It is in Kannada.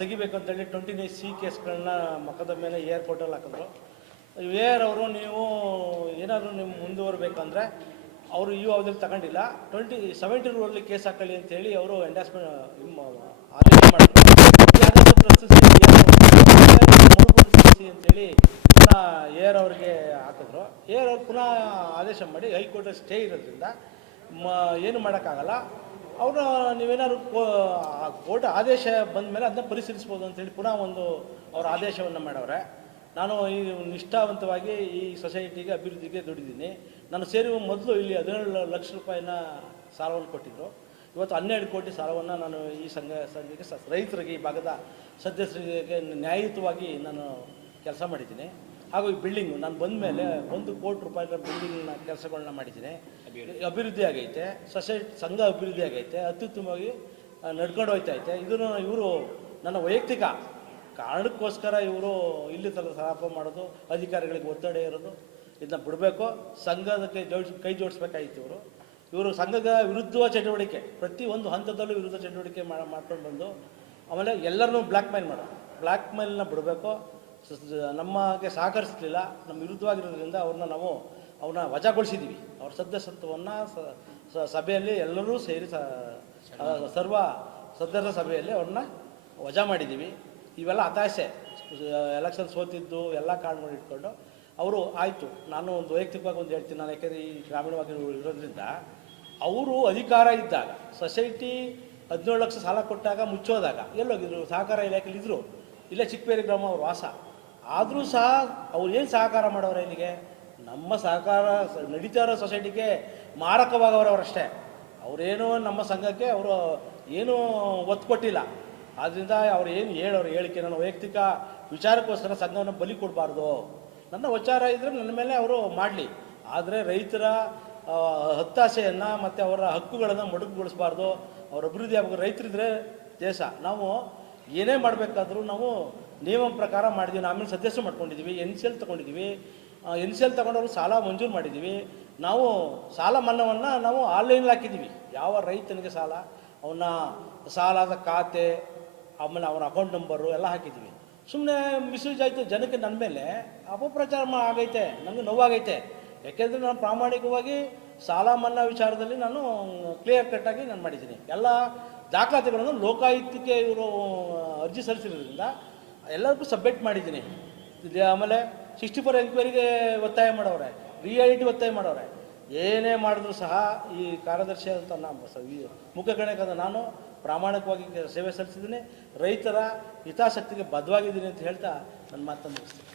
ತೆಗಿಬೇಕು ಅಂತೇಳಿ 29C ಕೇಸ್ಗಳನ್ನ ಮೊಕದ್ದಮೆನ ಏರ್ಪೋರ್ಟಲ್ಲಿ ಹಾಕಿದ್ರು. ಅವರು ನೀವು ಏನಾದರೂ ನಿಮ್ಮ ಮುಂದುವರಬೇಕಂದ್ರೆ ಅವರು ಈ ಅವಧಿಯಲ್ಲಿ ತಗೊಂಡಿಲ್ಲ, 2017 ರೂಲಲ್ಲಿ ಕೇಸ್ ಹಾಕೊಳ್ಳಿ ಅಂತೇಳಿ ಅವರು ಎಂಡಾಸ್ಮೆಂಟ್ ಆದೇಶ ಮಾಡಿದ್ರು. ಈ ಆದೇಶ ಪ್ರಶ್ನಿಸಿ ಅಂತೇಳಿ ಪುನಃ ಅವ್ರಿಗೆ ಹಾಕಿದ್ರು. ಅವ್ರು ಪುನಃ ಆದೇಶ ಮಾಡಿ ಹೈಕೋರ್ಟಲ್ಲಿ ಸ್ಟೇ ಇರೋದ್ರಿಂದ ಏನು ಮಾಡೋಕ್ಕಾಗಲ್ಲ. ಅವರು ನೀವೇನಾದ್ರು ಕೋರ್ಟ್ ಆದೇಶ ಬಂದ ಮೇಲೆ ಅದನ್ನ ಪರಿಶೀಲಿಸ್ಬೋದು ಅಂತೇಳಿ ಪುನಃ ಅವ್ರ ಆದೇಶವನ್ನು ಮಾಡವ್ರೆ. ನಾನು ಈ ನಿಷ್ಠಾವಂತವಾಗಿ ಈ ಸೊಸೈಟಿಗೆ ಅಭಿವೃದ್ಧಿಗೆ ದುಡಿದ್ದೀನಿ. ನಾನು ಸೇರುವ ಮೊದಲು ಇಲ್ಲಿ 17 ಲಕ್ಷ ರೂಪಾಯಿನ ಸಾಲವನ್ನು ಕೊಟ್ಟಿದ್ದರು. ಇವತ್ತು 12 ಕೋಟಿ ಸಾಲವನ್ನು ನಾನು ಈ ಸಂಘಕ್ಕೆ ರೈತರಿಗೆ, ಈ ಭಾಗದ ಸದಸ್ಯರಿಗೆ ನ್ಯಾಯಯುತವಾಗಿ ನಾನು ಕೆಲಸ ಮಾಡಿದ್ದೀನಿ. ಹಾಗೂ ಈ ಬಿಲ್ಡಿಂಗು ನಾನು ಬಂದ ಮೇಲೆ 1 ಕೋಟಿ ರೂಪಾಯಿಗಳ ಬಿಲ್ಡಿಂಗ್ನ ಕೆಲಸಗಳನ್ನ ಮಾಡಿದ್ದೀನಿ. ಅಭಿವೃದ್ಧಿ ಆಗೈತೆ, ಸಂಘ ಅಭಿವೃದ್ಧಿ ಆಗೈತೆ, ಅತ್ಯುತ್ತಮವಾಗಿ ನಡ್ಕೊಂಡು ಹೋಗ್ತೈತೆ. ಇದನ್ನು ಇವರು ನನ್ನ ವೈಯಕ್ತಿಕ ಕಾರಣಕ್ಕೋಸ್ಕರ ಇವರು ಇಲ್ಲಿ ಸರಾಪ ಮಾಡೋದು, ಅಧಿಕಾರಿಗಳಿಗೆ ಒತ್ತಡ ಇರೋದು, ಇದನ್ನ ಬಿಡಬೇಕು. ಸಂಘದಕ್ಕೆ ಕೈ ಜೋಡಿಸ್ಬೇಕಾಗಿತ್ತು. ಇವರು ಸಂಘದ ವಿರುದ್ಧ ಚಟುವಟಿಕೆ, ಪ್ರತಿ ಒಂದು ಹಂತದಲ್ಲೂ ವಿರುದ್ಧ ಚಟುವಟಿಕೆ ಮಾಡ್ಕೊಂಡು ಬಂದು ಆಮೇಲೆ ಎಲ್ಲರನ್ನೂ ಬ್ಲ್ಯಾಕ್ ಮೇಲ್ನ ಬಿಡಬೇಕು. ನಮಗೆ ಸಹಕರಿಸಲಿಲ್ಲ, ನಮ್ಮ ವಿರುದ್ಧವಾಗಿರೋದ್ರಿಂದ ಅವ್ರನ್ನ ವಜಾಗೊಳಿಸಿದ್ದೀವಿ. ಅವ್ರ ಸದಸ್ಯತ್ವವನ್ನು ಸಭೆಯಲ್ಲಿ ಎಲ್ಲರೂ ಸೇರಿ ಸರ್ವ ಸದಸ್ಯರ ಸಭೆಯಲ್ಲಿ ಅವ್ರನ್ನ ವಜಾ ಮಾಡಿದ್ದೀವಿ. ಇವೆಲ್ಲ ಹತಾಶೆ, ಎಲೆಕ್ಷನ್ ಸೋತಿದ್ದು ಎಲ್ಲ ಕಾರಣಗಳು ಇಟ್ಕೊಂಡು ಅವರು ಆಯಿತು. ನಾನು ವೈಯಕ್ತಿಕವಾಗಿ ಹೇಳ್ತೀನಿ, ನಾನು ಯಾಕೆಂದರೆ ಈ ಗ್ರಾಮೀಣವಾಗಿ ಇರೋದ್ರಿಂದ ಅವರು ಅಧಿಕಾರ ಇದ್ದಾಗ ಸೊಸೈಟಿ 17 ಲಕ್ಷ ಸಾಲ ಕೊಟ್ಟಾಗ ಮುಚ್ಚೋದಾಗ ಎಲ್ಲೋಗಿದ್ರು? ಸಹಕಾರ ಇಲಾಖೆಯಲ್ಲಿ ಇದ್ದರು. ಇಲ್ಲೇ ಚಿಕ್ಕಪೇರಿ ಗ್ರಾಮ ಅವ್ರ ವಾಸ. ಆದರೂ ಸಹ ಅವ್ರು ಏನು ಸಹಕಾರ ಮಾಡೋರು ಇಲ್ಲಿಗೆ? ನಮ್ಮ ಸಹಕಾರ ನಡೀತಾ ಇರೋ ಸೊಸೈಟಿಗೆ ಮಾರಕವಾಗವರಷ್ಟೇ. ಅವರೇನು ನಮ್ಮ ಸಂಘಕ್ಕೆ ಅವರು ಏನೂ ಒತ್ತು ಕೊಟ್ಟಿಲ್ಲ. ಆದ್ದರಿಂದ ಅವ್ರು ಏನು ಹೇಳಿಕೆ ನನ್ನ ವೈಯಕ್ತಿಕ ವಿಚಾರಕ್ಕೋಸ್ಕರ ಸಂಘವನ್ನು ಬಲಿ ಕೊಡಬಾರ್ದು. ನನ್ನ ವಿಚಾರ ಇದ್ದರೆ ನನ್ನ ಮೇಲೆ ಅವರು ಮಾಡಲಿ, ಆದರೆ ರೈತರ ಹತ್ತಾಸೆಯನ್ನು ಮತ್ತು ಅವರ ಹಕ್ಕುಗಳನ್ನು ಮೊಟಕುಗೊಳಿಸಬಾರ್ದು. ಅವ್ರ ಅಭಿವೃದ್ಧಿ ಆಗಬೇಕು. ರೈತರಿದ್ರೆ ದೇಶ. ನಾವು ಏನೇ ಮಾಡಬೇಕಾದ್ರೂ ನಾವು ನಿಯಮ ಪ್ರಕಾರ ಮಾಡಿದ್ದೀವಿ. ಆಮೇಲೆ ಸದಸ್ಯ ಮಾಡ್ಕೊಂಡಿದ್ದೀವಿ, NCL ತೊಗೊಂಡಿದ್ದೀವಿ. NCL ತೊಗೊಂಡವ್ರು ಸಾಲ ಮಂಜೂರು ಮಾಡಿದ್ದೀವಿ. ನಾವು ಸಾಲ ಮನ್ನಾವನ್ನು ನಾವು ಆನ್ಲೈನಲ್ಲಿ ಹಾಕಿದ್ದೀವಿ. ಯಾವ ರೈತನಿಗೆ ಸಾಲ, ಅವನ ಸಾಲದ ಖಾತೆ, ಆಮೇಲೆ ಅವನ ಅಕೌಂಟ್ ನಂಬರು ಎಲ್ಲ ಹಾಕಿದ್ದೀವಿ. ಸುಮ್ಮನೆ ಮಿಸ್ಯೂಸ್ ಆಯಿತು. ಜನಕ್ಕೆ ನನ್ನ ಮೇಲೆ ಅಪಪ್ರಚಾರ ಆಗೈತೆ, ನನಗೆ ನೋವಾಗೈತೆ. ಯಾಕೆಂದರೆ ನಾನು ಪ್ರಾಮಾಣಿಕವಾಗಿ ಸಾಲ ಮನ್ನಾ ವಿಚಾರದಲ್ಲಿ ನಾನು ಕ್ಲಿಯರ್ ಕಟ್ಟಾಗಿ ನಾನು ಮಾಡಿದ್ದೀನಿ. ಎಲ್ಲ ದಾಖಲಾತಿಗಳನ್ನು ಲೋಕಾಯುಕ್ತಕ್ಕೆ ಇವರು ಅರ್ಜಿ ಸಲ್ಲಿಸಿರೋದ್ರಿಂದ ಎಲ್ಲರಿಗೂ ಸಬ್ಮಿಟ್ ಮಾಡಿದ್ದೀನಿ. ಆಮೇಲೆ 64 ಎಂಕ್ವೈರಿಗೆ ಒತ್ತಾಯ ಮಾಡವ್ರೆ, ರಿಯಾಲಿಟಿ ಒತ್ತಾಯ ಮಾಡವ್ರೆ. ಏನೇ ಮಾಡಿದ್ರು ಸಹ ಈ ಕಾರ್ಯದರ್ಶಿ ಅಂತ ಮುಖಗಣಕ ನಾನು ಪ್ರಾಮಾಣಿಕವಾಗಿ ಸೇವೆ ಸಲ್ಲಿಸಿದ್ದೀನಿ. ರೈತರ ಹಿತಾಸಕ್ತಿಗೆ ಬದ್ಧವಾಗಿದ್ದೀನಿ ಅಂತ ಹೇಳ್ತಾ ನನ್ನ ಮಾತನ್ನು ಮುಗಿಸ್ತೀನಿ.